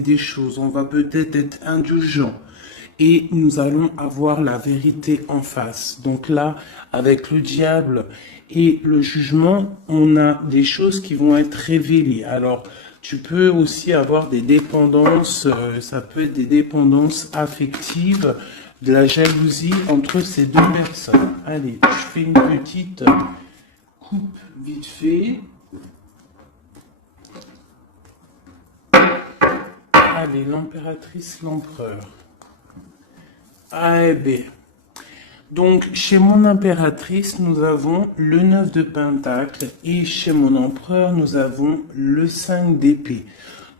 des choses, on va peut-être être indulgent et nous allons avoir la vérité en face. Donc là, avec le diable et le jugement, on a des choses qui vont être révélées. Alors, tu peux aussi avoir des dépendances, ça peut être des dépendances affectives, de la jalousie entre ces deux personnes. Allez, je fais une petite coupe vite fait. Allez, l'impératrice, l'empereur. Ah, eh bien. Donc, chez mon impératrice, nous avons le 9 de Pentacle et chez mon empereur, nous avons le 5 d'épée.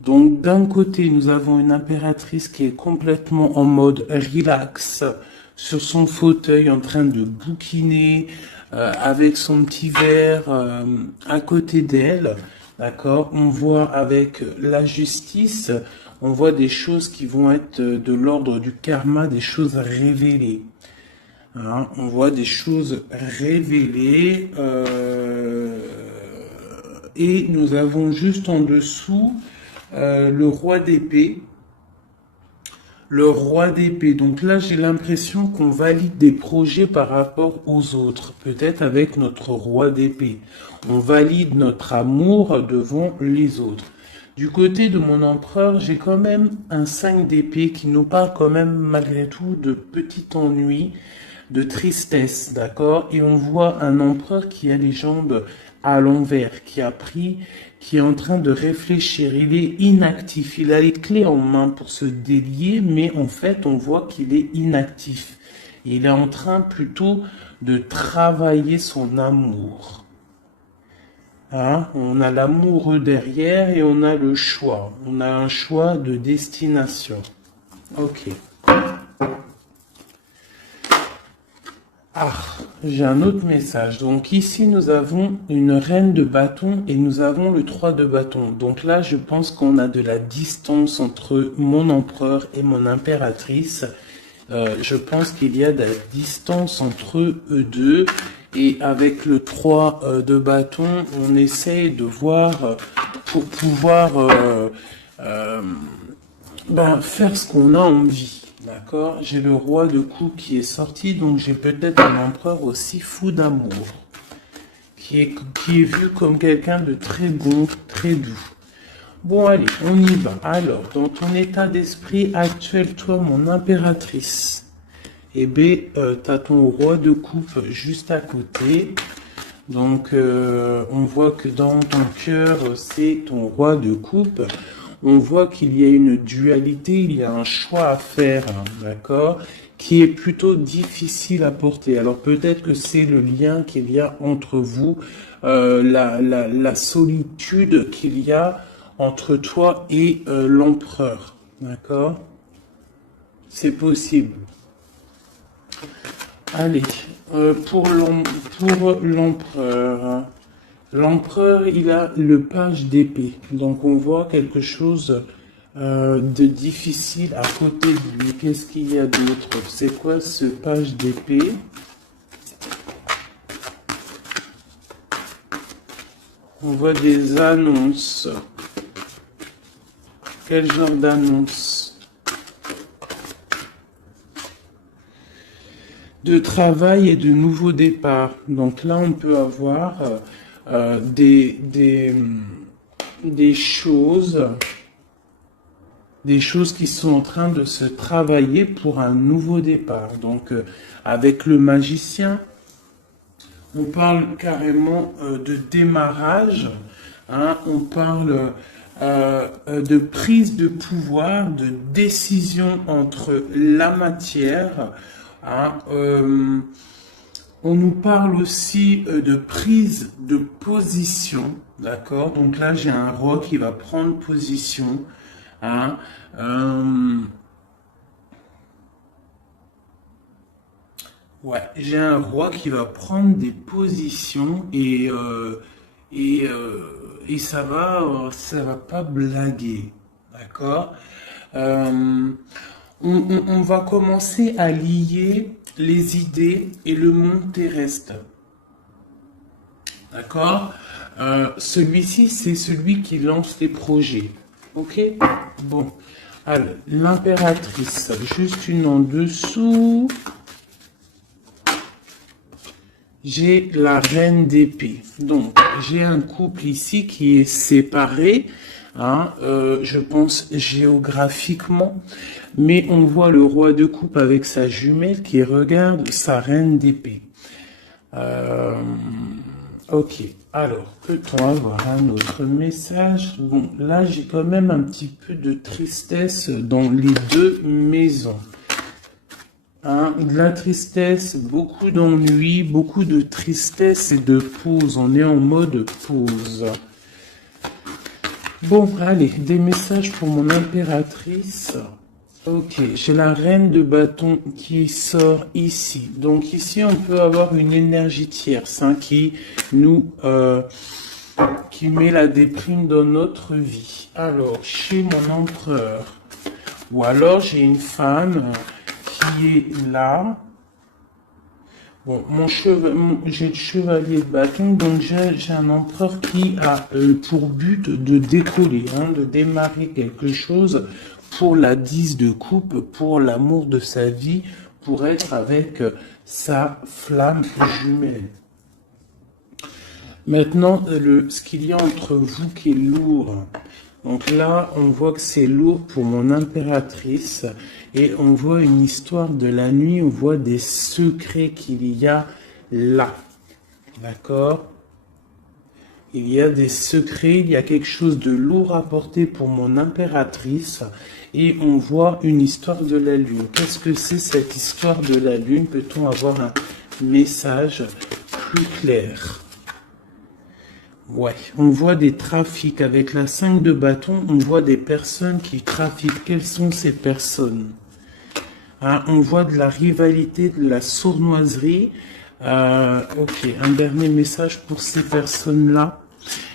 Donc, d'un côté, nous avons une impératrice qui est complètement en mode relax, sur son fauteuil, en train de bouquiner, avec son petit verre à côté d'elle. D'accord? On voit avec la justice, on voit des choses qui vont être de l'ordre du karma, des choses révélées. Hein, on voit des choses révélées et nous avons juste en dessous le roi d'épée. Le roi d'épée. Donc là, j'ai l'impression qu'on valide des projets par rapport aux autres. Peut-être avec notre roi d'épée. On valide notre amour devant les autres. Du côté de mon empereur, j'ai quand même un 5 d'épée qui nous parle quand même malgré tout de petit ennui, de tristesse, d'accord? Et on voit un empereur qui a les jambes à l'envers, qui est en train de réfléchir. Il est inactif, il a les clés en main pour se délier, mais en fait, on voit qu'il est inactif. Il est en train plutôt de travailler son amour. Hein? On a l'amoureux derrière et on a le choix. On a un choix de destination. Ok. Ah, j'ai un autre message. Donc ici, nous avons une reine de bâton et nous avons le 3 de bâton. Donc là, je pense qu'on a de la distance entre mon empereur et mon impératrice. Je pense qu'il y a de la distance entre eux deux. Et avec le 3 de bâton, on essaye de voir pour pouvoir faire ce qu'on a envie. D'accord? J'ai le roi de coupe qui est sorti, donc j'ai peut-être un empereur aussi fou d'amour, qui est vu comme quelqu'un de très bon, très doux. Bon, allez, on y va. Alors, dans ton état d'esprit actuel, toi, mon impératrice, eh bien, t'as ton roi de coupe juste à côté. Donc, on voit que dans ton cœur, c'est ton roi de coupe. On voit qu'il y a une dualité, il y a un choix à faire, hein, d'accord, qui est plutôt difficile à porter. Alors peut-être que c'est le lien qu'il y a entre vous, la solitude qu'il y a entre toi et l'empereur, d'accord? C'est possible. Allez, pour l'empereur, hein. L'empereur, il a le page d'épée. Donc on voit quelque chose de difficile à côté de lui. Qu'est-ce qu'il y a d'autre? C'est quoi ce page d'épée? On voit des annonces. Quel genre d'annonce? De travail et de nouveaux départs. Donc là, on peut avoir des choses qui sont en train de se travailler pour un nouveau départ. Donc, avec le magicien, on parle carrément de démarrage, hein, on parle de prise de pouvoir, de décision entre la matière, hein, on nous parle aussi de prise de position, d'accord? Donc là, j'ai un roi qui va prendre position. Hein, ouais, j'ai un roi qui va prendre des positions et, ça va pas blaguer, d'accord? On va commencer à lier les idées et le monde terrestre. D'accord? Celui-ci, c'est celui qui lance les projets. Ok? Bon. Alors, l'impératrice, juste une en dessous. J'ai la reine d'épée. Donc, j'ai un couple ici qui est séparé, hein, je pense géographiquement, mais on voit le roi de coupe avec sa jumelle qui regarde sa reine d'épée. Ok, alors, peut-on avoir un autre message? Bon, là, j'ai quand même un petit peu de tristesse dans les deux maisons. Hein, de la tristesse, beaucoup d'ennui, beaucoup de tristesse et de pause. On est en mode pause. Bon, allez, des messages pour mon impératrice. Ok, j'ai la reine de bâton qui sort ici. Donc ici, on peut avoir une énergie tierce hein, qui met la déprime dans notre vie. Alors, chez mon empereur, ou alors j'ai une femme qui est là. Bon, j'ai le chevalier de bâton, donc j'ai un empereur qui a pour but de décoller, hein, de démarrer quelque chose pour la 10 de coupe, pour l'amour de sa vie, pour être avec sa flamme jumelle. Maintenant, ce qu'il y a entre vous qui est lourd. Donc là, on voit que c'est lourd pour mon impératrice. Et on voit une histoire de la nuit, on voit des secrets qu'il y a là. D'accord? Il y a des secrets, il y a quelque chose de lourd à porter pour mon impératrice. Et on voit une histoire de la lune. Qu'est-ce que c'est cette histoire de la lune? Peut-on avoir un message plus clair? Ouais, on voit des trafics. Avec la 5 de bâton, on voit des personnes qui trafiquent. Quelles sont ces personnes? Hein, on voit de la rivalité, de la sournoiserie. Ok, un dernier message pour ces personnes-là.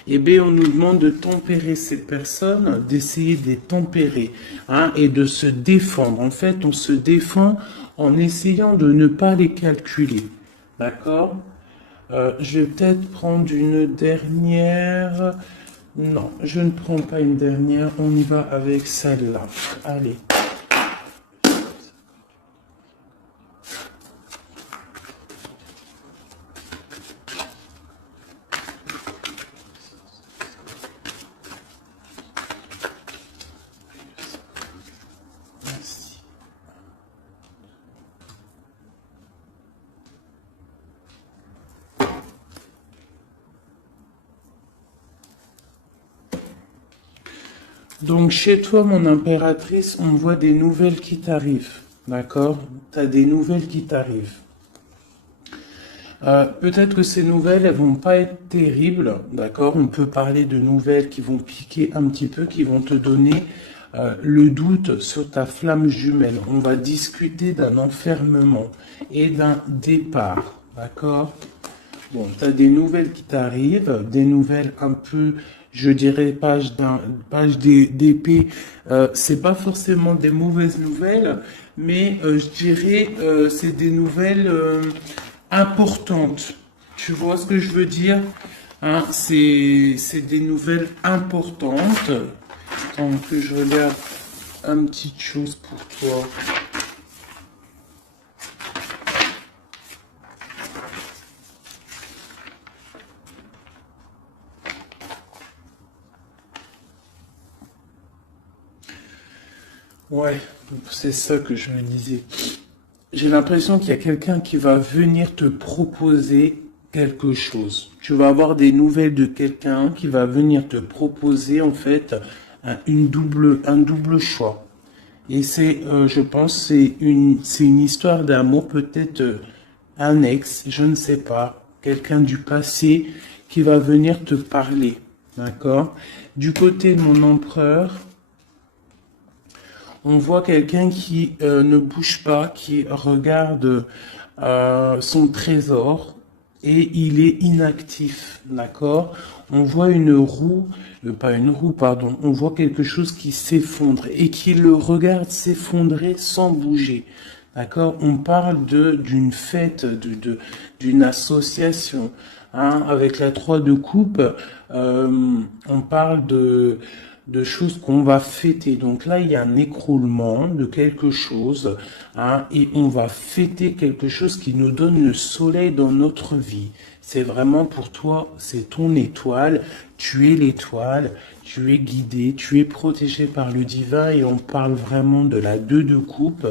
Eh bien, on nous demande de tempérer ces personnes, d'essayer de les tempérer hein, et de se défendre. En fait, on se défend en essayant de ne pas les calculer. D'accord? Je vais peut-être prendre une dernière. Non, je ne prends pas une dernière. On y va avec celle-là. Allez. Merci. Donc chez toi, mon impératrice, on voit des nouvelles qui t'arrivent. D'accord? Tu as des nouvelles qui t'arrivent. Peut-être que ces nouvelles, elles vont pas être terribles, d'accord? On peut parler de nouvelles qui vont piquer un petit peu, qui vont te donner le doute sur ta flamme jumelle. On va discuter d'un enfermement et d'un départ, d'accord? Bon, tu as des nouvelles qui t'arrivent, des nouvelles un peu, je dirais, page d'épée. C'est pas forcément des mauvaises nouvelles, mais je dirais, c'est des nouvelles importantes. Tu vois ce que je veux dire? Hein, c'est des nouvelles importantes. Attends que je regarde une petite chose pour toi. Ouais, c'est ça que je me disais. J'ai l'impression qu'il y a quelqu'un qui va venir te proposer quelque chose. Tu vas avoir des nouvelles de quelqu'un qui va venir te proposer en fait un double choix. Et c'est, je pense, c'est une histoire d'amour, peut-être un ex, je ne sais pas, quelqu'un du passé qui va venir te parler, d'accord? Du côté de mon empereur, on voit quelqu'un qui ne bouge pas, qui regarde son trésor et il est inactif, d'accord? On voit une roue, pas une roue, pardon, on voit quelque chose qui s'effondre et qui le regarde s'effondrer sans bouger. D'accord? On parle d'une fête, d'une association. Hein, avec la 3 de coupe, on parle de choses qu'on va fêter. Donc là, il y a un écroulement de quelque chose, hein, et on va fêter quelque chose qui nous donne le soleil dans notre vie. C'est vraiment pour toi, c'est ton étoile, tu es l'étoile, tu es guidé, tu es protégé par le divin et on parle vraiment de la 2 de coupe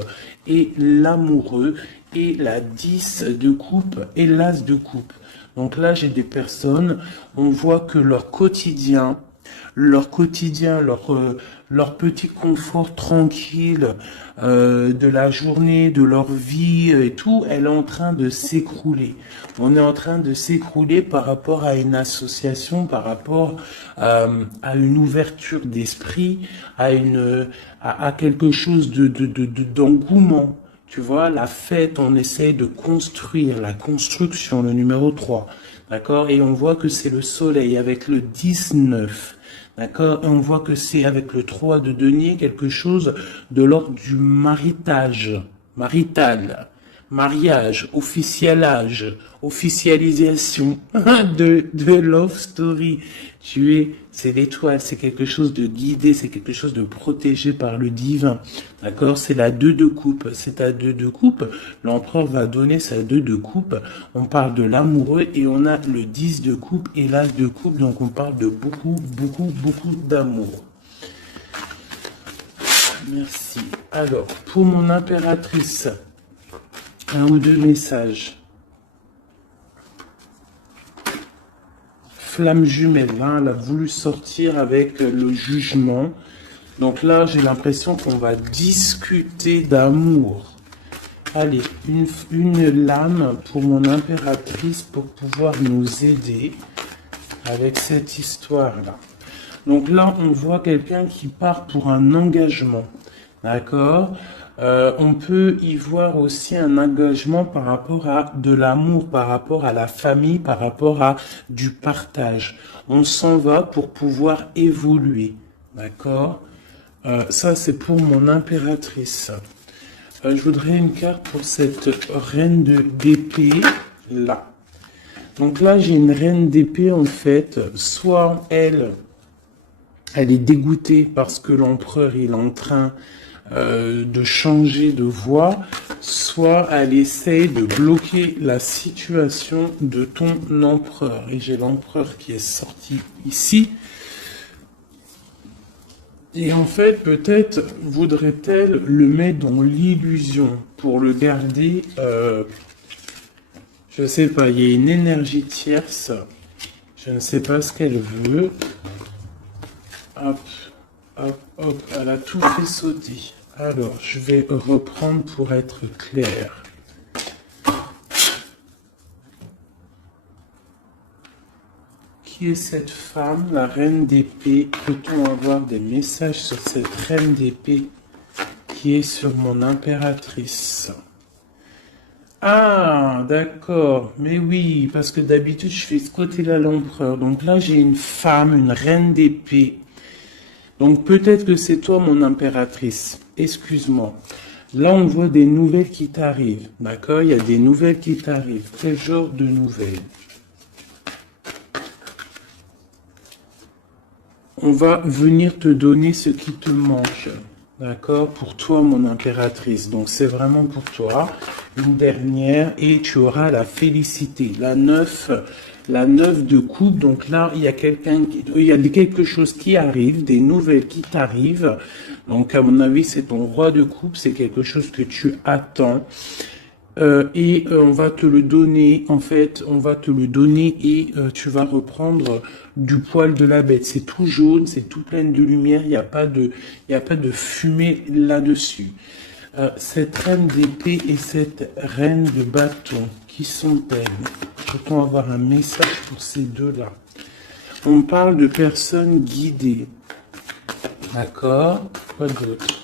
et l'amoureux et la 10 de coupe et l'as de coupe. Donc là, j'ai des personnes, on voit que leur quotidien, leur petit confort tranquille de la journée, de leur vie et tout, elle est en train de s'écrouler. On est en train de s'écrouler par rapport à une association, par rapport à une ouverture d'esprit, à quelque chose d'engouement. Tu vois, la fête, on essaie de construire, la construction, le numéro 3. D'accord? Et on voit que c'est le soleil avec le 19. D'accord? Et on voit que c'est avec le 3 de denier quelque chose de l'ordre du marital, mariage, officialisation de love story. C'est l'étoile, c'est quelque chose de guidé, c'est quelque chose de protégé par le divin. D'accord? C'est la 2 de coupe. C'est ta 2 de coupe. L'empereur va donner sa 2 de coupe. On parle de l'amoureux et on a le 10 de coupe et l'as de coupe. Donc on parle de beaucoup d'amour. Merci. Alors, pour mon impératrice, un ou deux messages. Flamme jumelle, hein, elle a voulu sortir avec le jugement. Donc là, j'ai l'impression qu'on va discuter d'amour. Allez, une lame pour mon impératrice pour pouvoir nous aider avec cette histoire-là. Donc là, on voit quelqu'un qui part pour un engagement. D'accord? On peut y voir aussi un engagement par rapport à de l'amour, par rapport à la famille, par rapport à du partage. On s'en va pour pouvoir évoluer. D'accord? Ça, c'est pour mon impératrice. Je voudrais une carte pour cette reine d'épée là. Donc là, j'ai une reine d'épée en fait. Soit elle est dégoûtée parce que l'empereur il est en train de changer de voie, soit elle essaye de bloquer la situation de ton empereur. Et j'ai l'empereur qui est sorti ici. Et en fait, peut-être voudrait-elle le mettre dans l'illusion pour le garder, je sais pas, il y a une énergie tierce, je ne sais pas ce qu'elle veut. Hop, hop, hop, elle a tout fait sauter. Alors, je vais reprendre pour être clair. Qui est cette femme, la reine d'épée? Peut-on avoir des messages sur cette reine d'épée qui est sur mon impératrice? Ah, d'accord. Mais oui, parce que d'habitude, je fais ce côté-là l'empereur. Donc là, j'ai une femme, une reine d'épée. Donc peut-être que c'est toi, mon impératrice. Excuse-moi. Là, on voit des nouvelles qui t'arrivent. D'accord? Il y a des nouvelles qui t'arrivent. Quel genre de nouvelles? On va venir te donner ce qui te manque. D'accord? Pour toi, mon impératrice. Donc, c'est vraiment pour toi. Une dernière. Et tu auras la félicité. La 9 de coupe. Donc là, il y a quelque chose qui arrive. Des nouvelles qui t'arrivent. Donc, à mon avis, c'est ton roi de coupe. C'est quelque chose que tu attends. On va te le donner, en fait, on va te le donner et tu vas reprendre du poil de la bête. C'est tout jaune, c'est tout plein de lumière, il n'y a pas de fumée là-dessus. Cette reine d'épée et cette reine de bâton, qui sont-elles? Peut-on avoir un message pour ces deux-là? On parle de personnes guidées. D'accord? Quoi d'autre?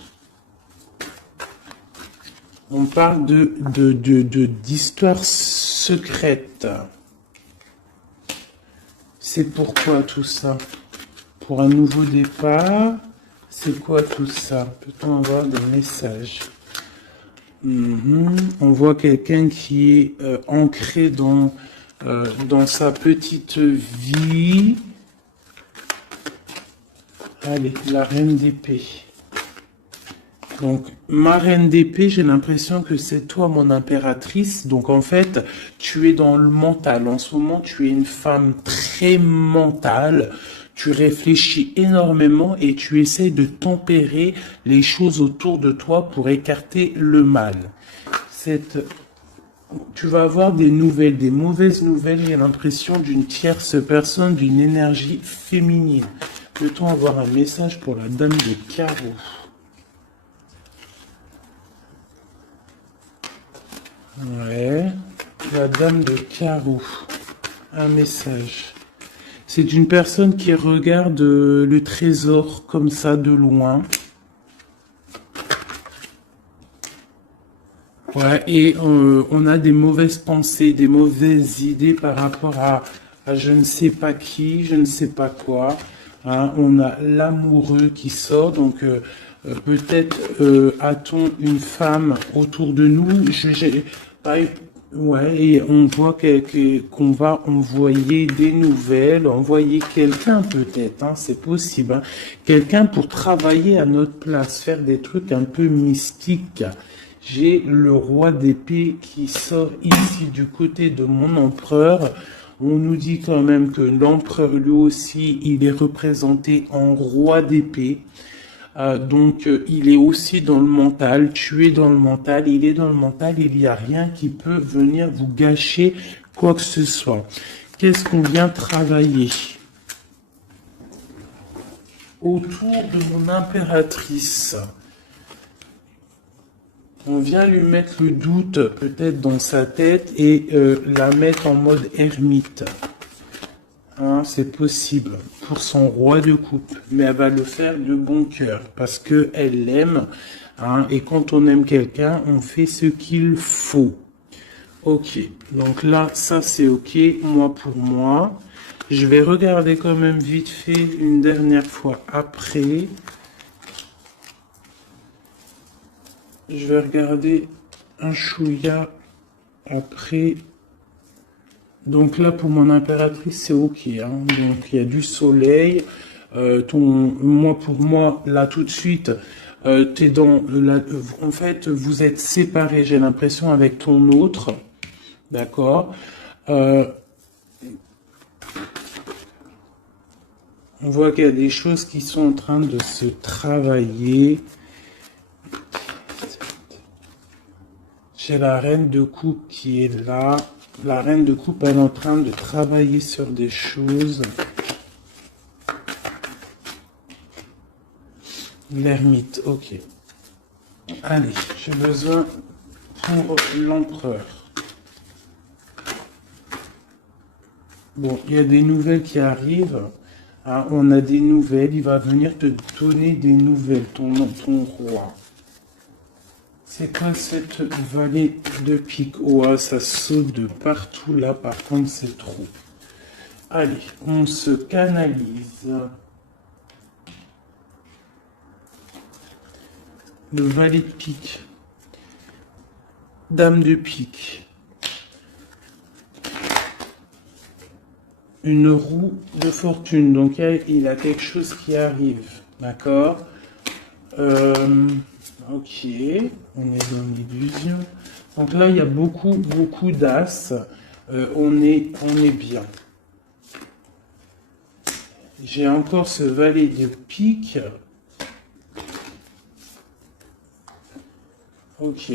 On parle d'histoires secrètes. C'est pourquoi tout ça? Pour un nouveau départ? C'est quoi tout ça? Peut-on avoir des messages? On voit quelqu'un qui est ancré dans sa petite vie. Allez, la reine d'épée. Donc, ma reine d'épée, j'ai l'impression que c'est toi, mon impératrice. Donc, en fait, tu es dans le mental. En ce moment, tu es une femme très mentale. Tu réfléchis énormément et tu essaies de tempérer les choses autour de toi pour écarter le mal. Tu vas avoir des nouvelles, des mauvaises nouvelles. J'ai l'impression d'une tierce personne, d'une énergie féminine. Peut-on avoir un message pour la dame de carreau? Ouais, la dame de carreau. Un message. C'est une personne qui regarde le trésor comme ça de loin. Ouais, et on a des mauvaises pensées, des mauvaises idées par rapport à je ne sais pas qui, je ne sais pas quoi. Hein. On a l'amoureux qui sort, donc peut-être a-t-on une femme autour de nous. Ouais, et on voit qu'on va envoyer des nouvelles, envoyer quelqu'un peut-être, hein, c'est possible. Hein. Quelqu'un pour travailler à notre place, faire des trucs un peu mystiques. J'ai le roi d'épée qui sort ici du côté de mon empereur. On nous dit quand même que l'empereur, lui aussi, il est représenté en roi d'épée. Donc, il est aussi dans le mental. Tu es dans le mental, il est dans le mental. Il n'y a rien qui peut venir vous gâcher quoi que ce soit. Qu'est-ce qu'on vient travailler? Autour de mon impératrice. On vient lui mettre le doute peut-être dans sa tête et la mettre en mode ermite. Hein, c'est possible pour son roi de coupe, mais elle va le faire de bon cœur parce que elle l'aime. Hein, et quand on aime quelqu'un, on fait ce qu'il faut. Ok, donc là, ça c'est ok. Moi pour moi, je vais regarder quand même vite fait une dernière fois après. Je vais regarder un chouïa après. Donc là, pour mon impératrice, c'est ok. Hein. Donc il y a du soleil. Moi, pour moi, là tout de suite, t'es dans en fait, vous êtes séparés, j'ai l'impression, avec ton autre. D'accord. On voit qu'il y a des choses qui sont en train de se travailler. J'ai la reine de coupe qui est là. La reine de coupe, elle est en train de travailler sur des choses. L'ermite, ok. Allez, j'ai besoin pour l'empereur. Bon, il y a des nouvelles qui arrivent. Ah, on a des nouvelles. Il va venir te donner des nouvelles, ton roi. C'est quoi cette vallée de pique? Oh, ça saute de partout là, par contre, c'est trop. Allez, on se canalise. Le valet de pique. Dame de pique. Une roue de fortune. Donc, il a quelque chose qui arrive. D'accord. Ok, on est dans l'illusion. Donc là, il y a beaucoup d'as. On est bien. J'ai encore ce valet de pique. Ok.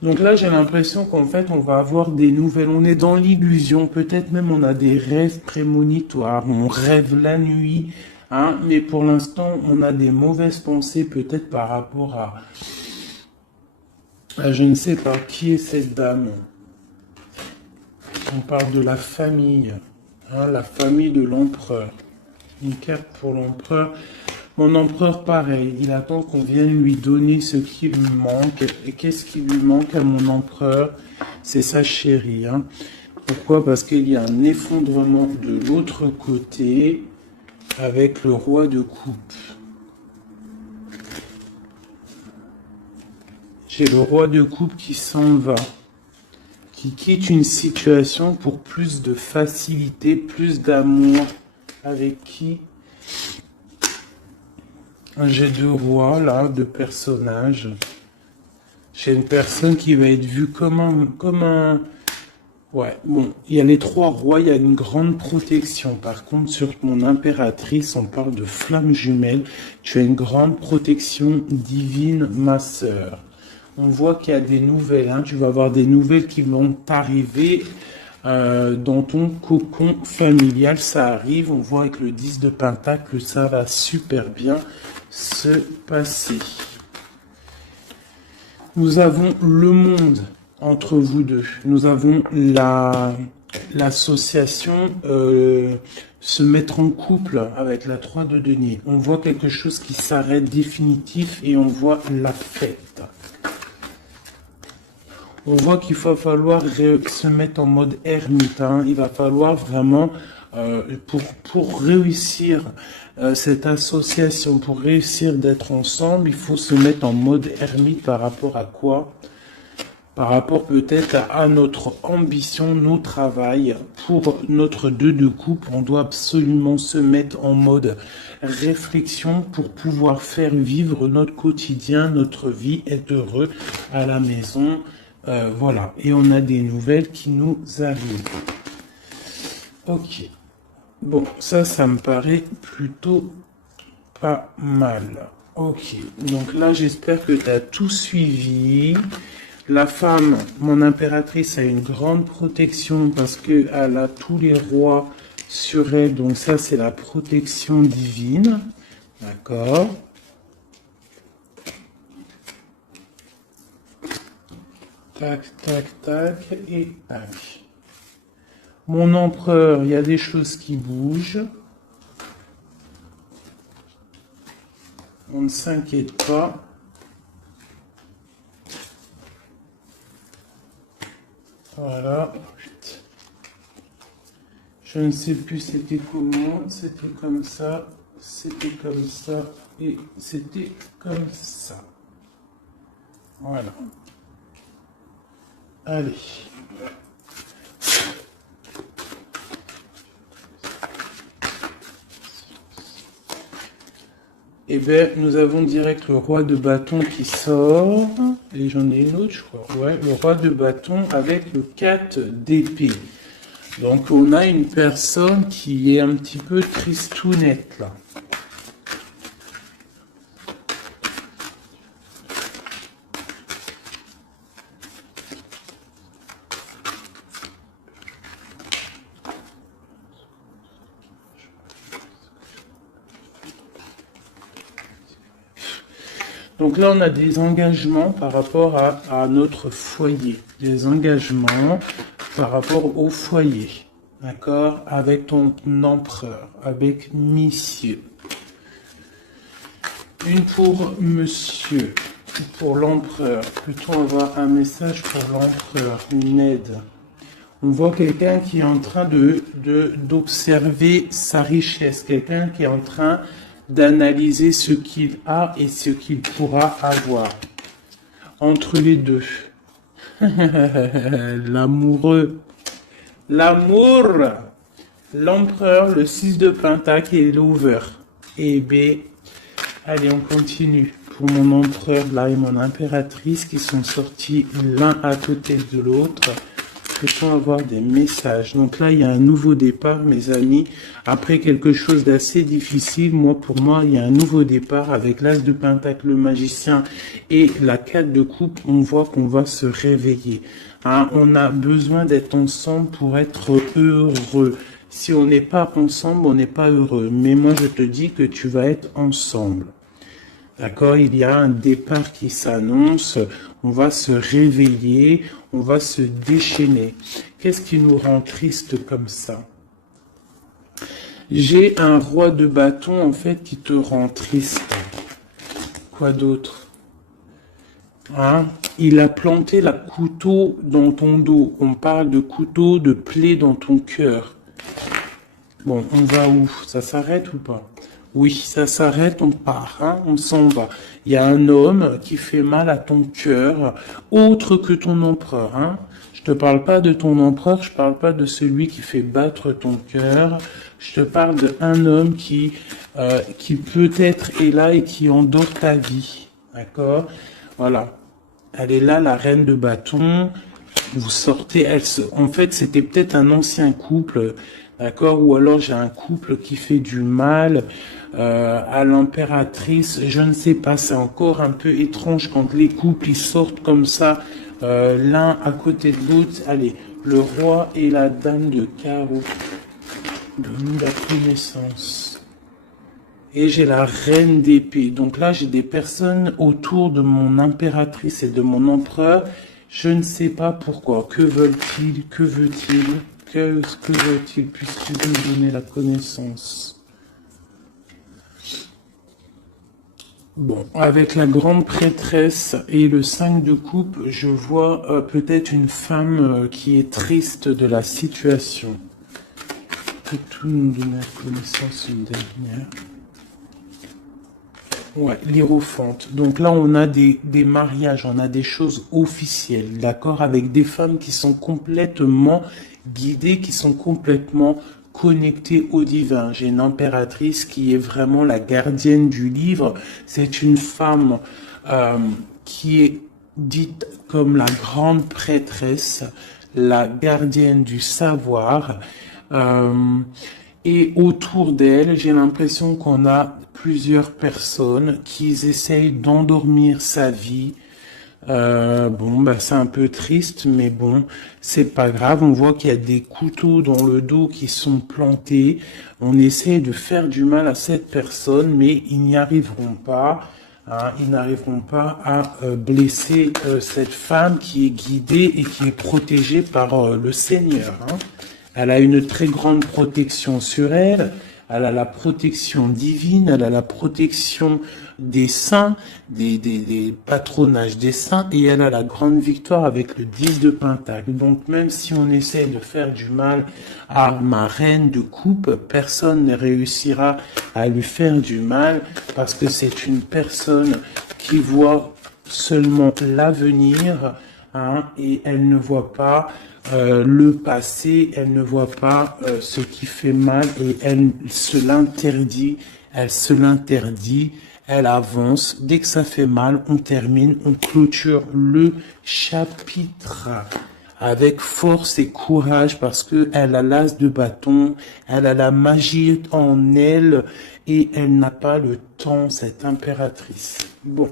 Donc là, j'ai l'impression qu'en fait, on va avoir des nouvelles. On est dans l'illusion. Peut-être même on a des rêves prémonitoires. On rêve la nuit. Hein, mais pour l'instant, on a des mauvaises pensées peut-être par rapport à je ne sais pas qui est cette dame. On parle de la famille, hein, la famille de l'empereur. Une carte pour l'empereur. Mon empereur, pareil, il attend qu'on vienne lui donner ce qui lui manque. Et qu'est-ce qui lui manque à mon empereur? C'est sa chérie. Hein. Pourquoi? Parce qu'il y a un effondrement de l'autre côté avec le roi de coupe. J'ai le roi de coupe qui s'en va, qui quitte une situation pour plus de facilité, plus d'amour. Avec qui? J'ai deux rois, là, deux personnages. J'ai une personne qui va être vue comme un... Ouais, bon, il y a les trois rois, il y a une grande protection. Par contre, sur mon impératrice, on parle de flamme jumelle. Tu as une grande protection divine, ma sœur. On voit qu'il y a des nouvelles, hein. Tu vas avoir des nouvelles qui vont t'arriver dans ton cocon familial. Ça arrive, on voit avec le 10 de Pentacle, ça va super bien se passer. Nous avons le monde entre vous deux. Nous avons l'association se mettre en couple avec la 3 de denier. On voit quelque chose qui s'arrête définitif et on voit la fête. On voit qu'il va falloir se mettre en mode ermite. Hein. Il va falloir vraiment, pour réussir cette association, pour réussir d'être ensemble, il faut se mettre en mode ermite par rapport à quoi? Par rapport peut-être à notre ambition, nos travail. Pour notre 2 de coupe, on doit absolument se mettre en mode réflexion pour pouvoir faire vivre notre quotidien, notre vie, être heureux à la maison. Voilà, et on a des nouvelles qui nous arrivent. Ok. Bon, ça me paraît plutôt pas mal. Ok, donc là, j'espère que tu as tout suivi. La femme, mon impératrice, a une grande protection parce qu'elle a tous les rois sur elle. Donc ça, c'est la protection divine. D'accord. Tac, tac, tac, et tac. Mon empereur, il y a des choses qui bougent. On ne s'inquiète pas. Voilà. Je ne sais plus c'était comment, c'était comme ça, et c'était comme ça. Voilà. Allez. Eh bien, nous avons direct le roi de bâton qui sort. Et j'en ai une autre, je crois. Ouais, le roi de bâton avec le 4 d'épée. Donc, on a une personne qui est un petit peu tristounette, là. Donc là, on a des engagements par rapport à notre foyer. Des engagements par rapport au foyer. D'accord? Avec ton empereur, avec monsieur. Une pour monsieur, pour l'empereur. Plutôt avoir un message pour l'empereur, une aide. On voit quelqu'un qui est en train d'observer sa richesse. Quelqu'un qui est en train d'analyser ce qu'il a et ce qu'il pourra avoir. Entre les deux. L'amoureux. L'amour. L'empereur, le 6 de Pentacle et l'over. Et B. Allez, on continue. Pour mon empereur là et mon impératrice qui sont sortis l'un à côté de l'autre. Peut-on avoir des messages? Donc là, il y a un nouveau départ, mes amis. Après quelque chose d'assez difficile, pour moi, il y a un nouveau départ avec l'As de Pentacle, le magicien et la 4 de coupe. On voit qu'on va se réveiller. Hein, on a besoin d'être ensemble pour être heureux. Si on n'est pas ensemble, on n'est pas heureux. Mais moi, je te dis que tu vas être ensemble. D'accord, il y a un départ qui s'annonce, on va se réveiller, on va se déchaîner. Qu'est-ce qui nous rend triste comme ça? J'ai un roi de bâton, en fait, qui te rend triste. Quoi d'autre? Hein? Il a planté la couteau dans ton dos. On parle de couteau, de plaie dans ton cœur. Bon, on va où? Ça s'arrête ou pas? Oui, ça s'arrête, on part, hein, on s'en va. Il y a un homme qui fait mal à ton cœur, autre que ton empereur, hein. Je te parle pas de ton empereur, je parle pas de celui qui fait battre ton cœur. Je te parle d'un homme qui peut-être est là et qui endort ta vie. D'accord? Voilà. Elle est là, la reine de bâton. Vous sortez, en fait, c'était peut-être un ancien couple, d'accord? Ou alors j'ai un couple qui fait du mal à l'impératrice. Je ne sais pas, c'est encore un peu étrange quand les couples ils sortent comme ça, l'un à côté de l'autre. Allez, le roi et la dame de carreau. Donne la connaissance. Et j'ai la reine d'épée. Donc là, j'ai des personnes autour de mon impératrice et de mon empereur. Je ne sais pas pourquoi. Que veulent-ils? Que veut-il? Que veut-il? Puisqu'il veut me donner la connaissance. Bon, avec la grande prêtresse et le 5 de coupe, je vois peut-être une femme qui est triste de la situation. Peut-tout nous donner la connaissance une dernière? Ouais, l'Hiérophante. Donc là, on a des mariages, on a des choses officielles, d'accord, avec des femmes qui sont complètement guidées, qui sont complètement connectées au divin. J'ai une impératrice qui est vraiment la gardienne du livre. C'est une femme qui est dite comme la grande prêtresse, la gardienne du savoir. Et autour d'elle, j'ai l'impression qu'on a plusieurs personnes qui essayent d'endormir sa vie. Bon, bah c'est un peu triste, mais bon, c'est pas grave. On voit qu'il y a des couteaux dans le dos qui sont plantés. On essaie de faire du mal à cette personne, mais ils n'y arriveront pas. Hein, ils n'arriveront pas à blesser cette femme qui est guidée et qui est protégée par le Seigneur. Hein. Elle a une très grande protection sur elle. Elle a la protection divine, elle a la protection des saints, des patronages des saints, et elle a la grande victoire avec le 10 de Pentacle. Donc même si on essaie de faire du mal à ma reine de coupe, personne ne réussira à lui faire du mal, parce que c'est une personne qui voit seulement l'avenir, hein, et elle ne voit pas le passé, elle ne voit pas ce qui fait mal et elle se l'interdit, elle avance. Dès que ça fait mal, on termine, on clôture le chapitre avec force et courage parce que elle a l'as de bâton, elle a la magie en elle et elle n'a pas le temps, cette impératrice. Bon,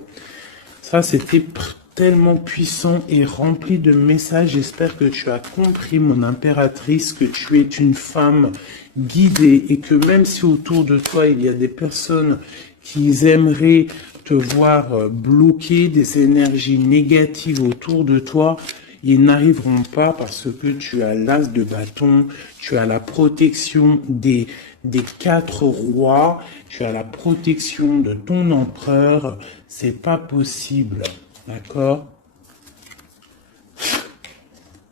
ça c'était tellement puissant et rempli de messages. J'espère que tu as compris, mon impératrice, que tu es une femme guidée et que même si autour de toi, il y a des personnes qui aimeraient te voir bloquer des énergies négatives autour de toi, ils n'arriveront pas parce que tu as l'as de bâton, tu as la protection des 4 rois, tu as la protection de ton empereur. C'est pas possible. D'accord?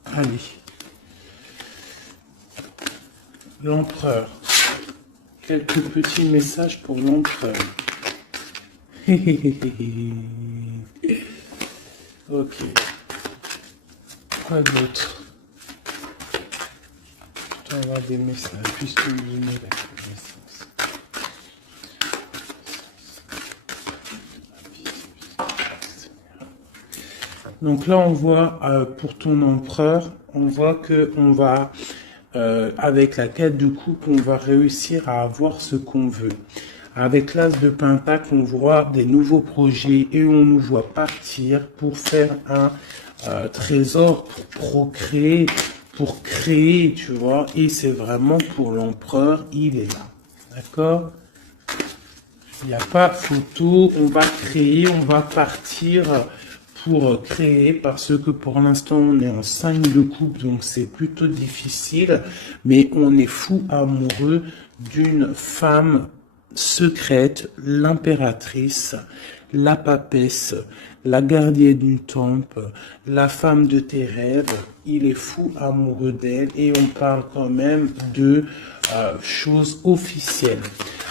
Allez. L'empereur. Quelques petits messages pour l'empereur. Ok. Quoi d'autre? Je t'envoie des messages puisque vous venez la connaissance. Donc là, on voit pour ton empereur, on voit que on va, avec la 4 de coupe, on va réussir à avoir ce qu'on veut. Avec l'as de pentacle, on voit des nouveaux projets et on nous voit partir pour faire un trésor, pour procréer, pour créer, tu vois. Et c'est vraiment pour l'empereur, il est là. D'accord? Il n'y a pas photo, on va créer, on va partir pour créer, parce que pour l'instant on est en 5 de coupe, donc c'est plutôt difficile, mais on est fou amoureux d'une femme secrète, l'impératrice, la papesse, la gardienne du temple, la femme de tes rêves. Il est fou amoureux d'elle et on parle quand même de choses officielles.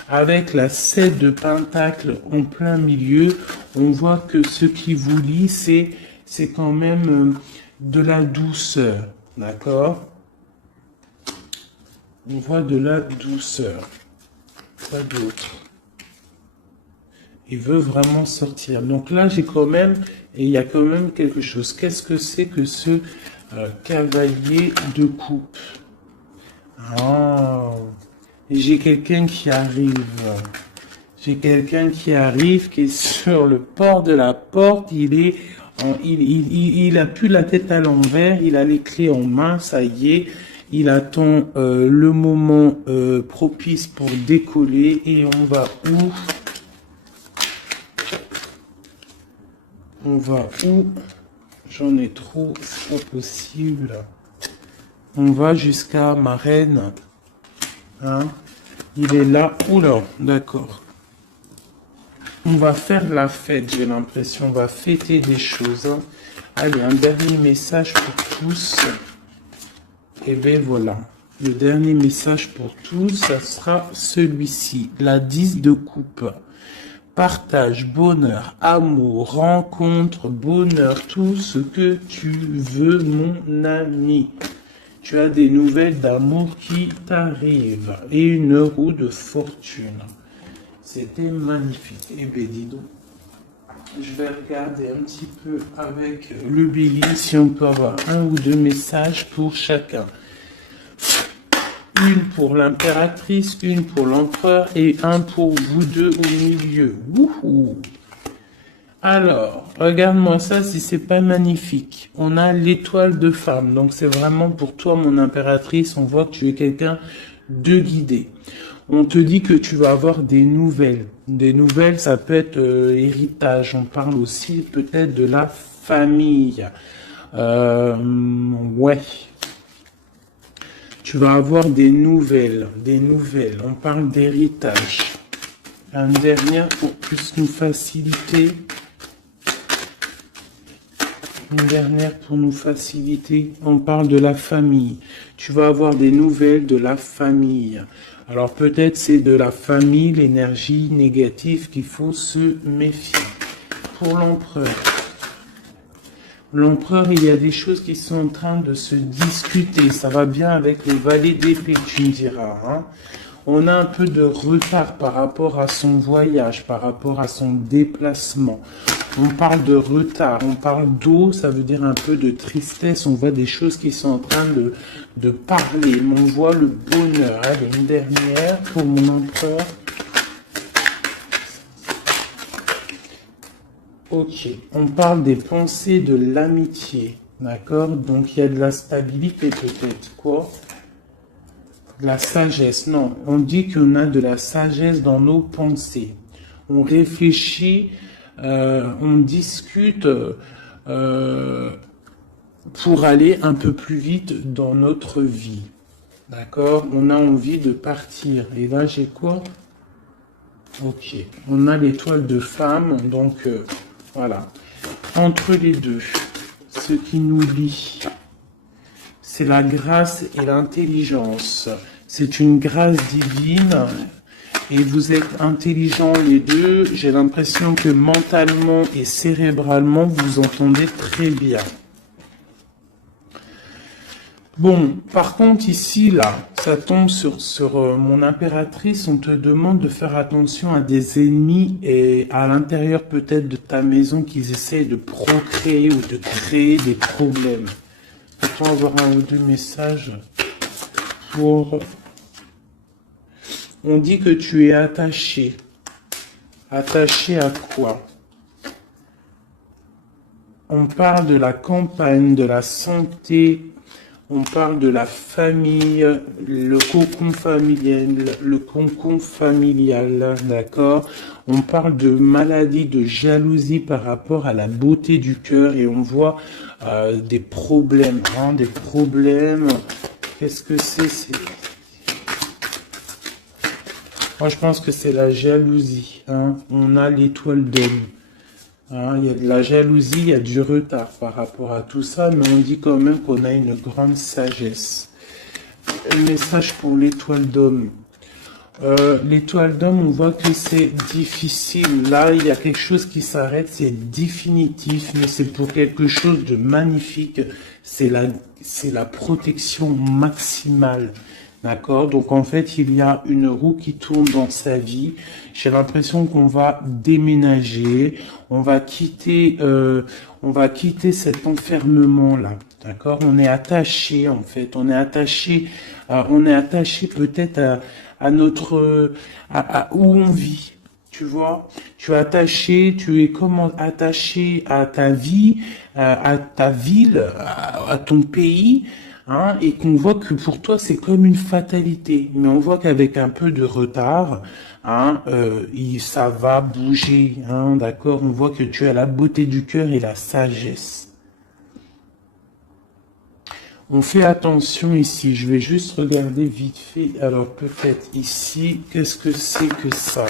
Avec la 7 de Pentacle en plein milieu, on voit que ce qui vous lie, c'est quand même de la douceur, d'accord? On voit de la douceur, pas d'autre. Il veut vraiment sortir. Donc là, j'ai quand même, et il y a quand même quelque chose. Qu'est-ce que c'est que ce cavalier de coupe? Ah, j'ai quelqu'un qui arrive. J'ai quelqu'un qui arrive, qui est sur le port de la porte. Il a plus la tête à l'envers. Il a les clés en main. Ça y est. Il attend le moment propice pour décoller. Et on va où? On va où? J'en ai trop, c'est pas possible. On va jusqu'à ma reine. Hein? Il est là. Oula, d'accord. On va faire la fête, j'ai l'impression. On va fêter des choses. Hein. Allez, un dernier message pour tous. Et bien voilà. Le dernier message pour tous, ça sera celui-ci. La 10 de coupe. Partage, bonheur, amour, rencontre, bonheur, tout ce que tu veux, mon ami. Tu as des nouvelles d'amour qui t'arrivent et une roue de fortune. C'était magnifique. Eh bien, dis donc, je vais regarder un petit peu avec le bélier si on peut avoir un ou deux messages pour chacun. Une pour l'impératrice, une pour l'empereur et un pour vous deux au milieu. Wouhou! Alors, regarde-moi ça si c'est pas magnifique. On a l'étoile de femme, donc c'est vraiment pour toi mon impératrice. On voit que tu es quelqu'un de guidé. On te dit que tu vas avoir des nouvelles. Des nouvelles, ça peut être héritage. On parle aussi peut-être de la famille. Ouais. Tu vas avoir des nouvelles, on parle d'héritage. Un dernier pour plus nous faciliter. Une dernière pour nous faciliter, on parle de la famille. Tu vas avoir des nouvelles de la famille. Alors peut-être c'est de la famille, l'énergie négative qu'il faut se méfier. Pour l'empereur. L'empereur, il y a des choses qui sont en train de se discuter. Ça va bien avec le valet d'épée, tu me diras. Hein. On a un peu de retard par rapport à son voyage, par rapport à son déplacement. On parle de retard, on parle d'eau, ça veut dire un peu de tristesse. On voit des choses qui sont en train de parler. On voit le bonheur. Allez, une dernière pour mon empereur. Ok, on parle des pensées de l'amitié, d'accord? Donc il y a de la stabilité peut-être, quoi? De la sagesse, non. On dit qu'on a de la sagesse dans nos pensées. On réfléchit, on discute pour aller un peu plus vite dans notre vie, d'accord? On a envie de partir. Et là, j'ai quoi? Ok, on a l'étoile de femme, donc... voilà. Entre les deux, ce qui nous lie, c'est la grâce et l'intelligence. C'est une grâce divine et vous êtes intelligents les deux. J'ai l'impression que mentalement et cérébralement, vous entendez très bien. Bon, par contre, ici, là, ça tombe sur mon impératrice. On te demande de faire attention à des ennemis et à l'intérieur peut-être de ta maison qu'ils essayent de procréer ou de créer des problèmes. Peut-on avoir un ou deux messages pour... On dit que tu es attaché. Attaché à quoi? On parle de la campagne, de la santé... On parle de la famille, le cocon familial, d'accord? On parle de maladie, de jalousie par rapport à la beauté du cœur et on voit des problèmes, hein, des problèmes. Qu'est-ce que c'est? Moi, je pense que c'est la jalousie, hein. On a l'étoile d'homme. Hein, il y a de la jalousie, il y a du retard par rapport à tout ça, mais on dit quand même qu'on a une grande sagesse. Un message pour l'étoile d'homme. L'étoile d'homme, on voit que c'est difficile. Là, il y a quelque chose qui s'arrête, c'est définitif, mais c'est pour quelque chose de magnifique. C'est la protection maximale. D'accord? Donc, en fait, il y a une roue qui tourne dans sa vie. J'ai l'impression qu'on va déménager. On va quitter cet enfermement-là. D'accord? On est attaché, en fait. On est attaché peut-être à notre, où on vit. Tu vois, tu es attaché, tu es comment attaché à ta vie, à ta ville, à ton pays, hein, et qu'on voit que pour toi c'est comme une fatalité. Mais on voit qu'avec un peu de retard, hein, ça va bouger, hein, d'accord. On voit que tu as la beauté du cœur et la sagesse. On fait attention ici, je vais juste regarder vite fait. Alors peut-être ici, qu'est-ce que c'est que ça?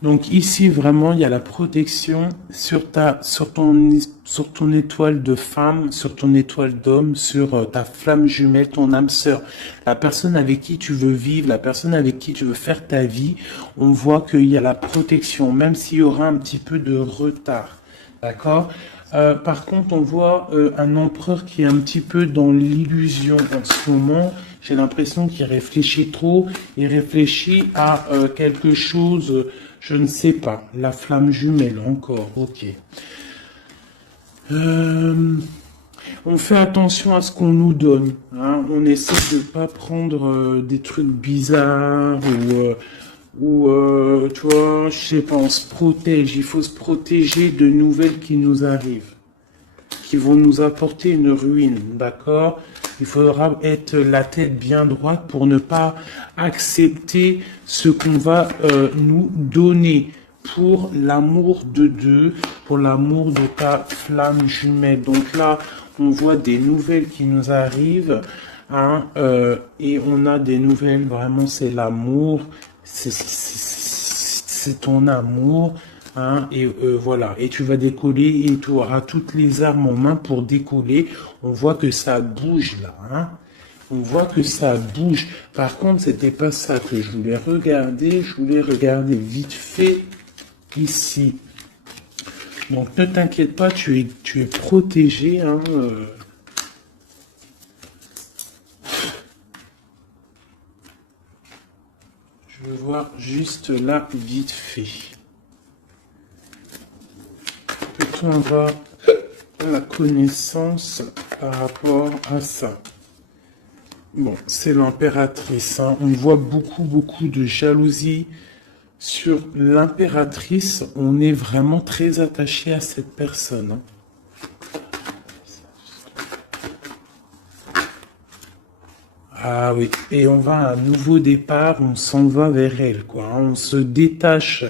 Donc ici vraiment il y a la protection sur ton étoile de femme, sur ton étoile d'homme, sur ta flamme jumelle, ton âme sœur, la personne avec qui tu veux vivre, la personne avec qui tu veux faire ta vie. On voit qu'il y a la protection, même s'il y aura un petit peu de retard, d'accord? Par contre, on voit un empereur qui est un petit peu dans l'illusion en ce moment. J'ai l'impression qu'il réfléchit trop. Il réfléchit à quelque chose, je ne sais pas. La flamme jumelle encore, ok. On fait attention à ce qu'on nous donne. Hein. On essaie de pas prendre des trucs bizarres ou tu vois, je sais pas, on se protège. Il faut se protéger de nouvelles qui nous arrivent, qui vont nous apporter une ruine, d'accord? Il faudra être la tête bien droite pour ne pas accepter ce qu'on va nous donner pour l'amour de Dieu, pour l'amour de ta flamme jumelle. Donc là, on voit des nouvelles qui nous arrivent, hein, et on a des nouvelles, vraiment, c'est l'amour, c'est ton amour, hein, et voilà, et tu vas décoller et tu auras toutes les armes en main pour décoller. On voit que ça bouge là, hein. On voit que ça bouge. Par contre, c'était pas ça que je voulais regarder. Je voulais regarder vite fait ici. Donc ne t'inquiète pas, tu es protégé, hein. Je veux voir juste là vite fait. Peut-on avoir la connaissance par rapport à ça? Bon, c'est l'impératrice. Hein. On voit beaucoup de jalousie sur l'impératrice. On est vraiment très attaché à cette personne. Hein. Ah oui, et on va à un nouveau départ, on s'en va vers elle, quoi. Hein. On se détache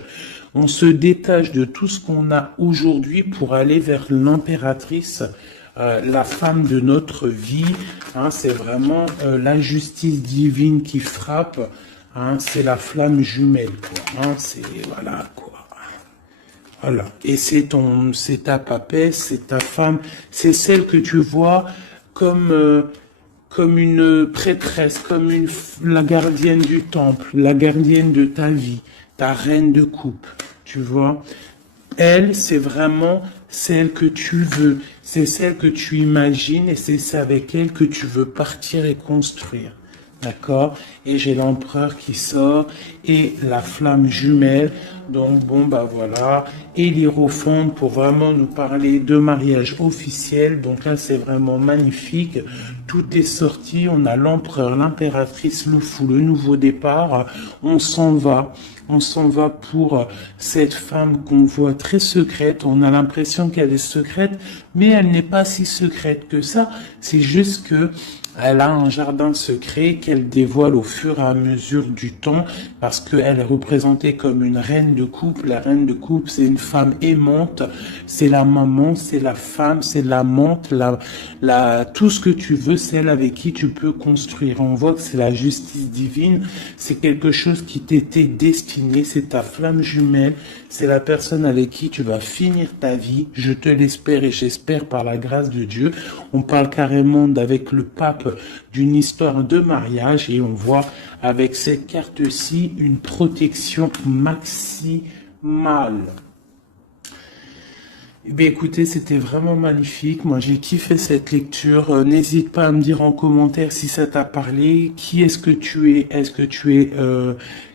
de tout ce qu'on a aujourd'hui pour aller vers l'impératrice, la femme de notre vie. Hein. C'est vraiment la justice divine qui frappe. Hein. C'est la flamme jumelle, quoi. Hein. C'est voilà, quoi. Voilà. Et c'est ta papesse, c'est ta femme, c'est celle que tu vois comme une prêtresse, comme la gardienne du temple, la gardienne de ta vie, ta reine de coupe, tu vois. Elle, c'est vraiment celle que tu veux, c'est celle que tu imagines et c'est avec elle que tu veux partir et construire. D'accord? Et j'ai l'empereur qui sort et la flamme jumelle. Donc bon, bah voilà. Et l'hiérophante pour vraiment nous parler de mariage officiel. Donc là, c'est vraiment magnifique. Tout est sorti. On a l'empereur, l'impératrice, le fou, le nouveau départ. On s'en va. On s'en va pour cette femme qu'on voit très secrète. On a l'impression qu'elle est secrète, mais elle n'est pas si secrète que ça. C'est juste que Elle a un jardin secret qu'elle dévoile au fur et à mesure du temps parce qu'elle est représentée comme une reine de couple. La reine de couple, c'est une femme aimante, c'est la maman, c'est la femme, c'est l'amante, tout ce que tu veux, celle avec qui tu peux construire. On voit que c'est la justice divine, c'est quelque chose qui t'était destiné, c'est ta flamme jumelle, c'est la personne avec qui tu vas finir ta vie. Je te l'espère et j'espère par la grâce de Dieu. On parle carrément avec le pape d'une histoire de mariage et on voit avec cette carte-ci une protection maximale. Eh bien, écoutez, c'était vraiment magnifique. Moi, j'ai kiffé cette lecture. N'hésite pas à me dire en commentaire si ça t'a parlé. Qui est-ce que tu es?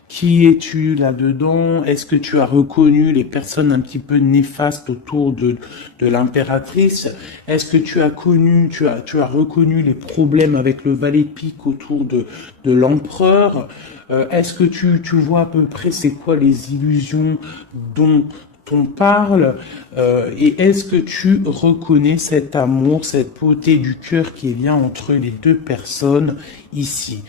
Qui es-tu là-dedans? Est-ce que tu as reconnu les personnes un petit peu néfastes autour de l'impératrice? Est-ce que tu as reconnu les problèmes avec le valet de pique autour de l'empereur? Est-ce que tu vois à peu près c'est quoi les illusions dont on parle, et est-ce que tu reconnais cet amour, cette beauté du cœur qui est bien entre les deux personnes ici?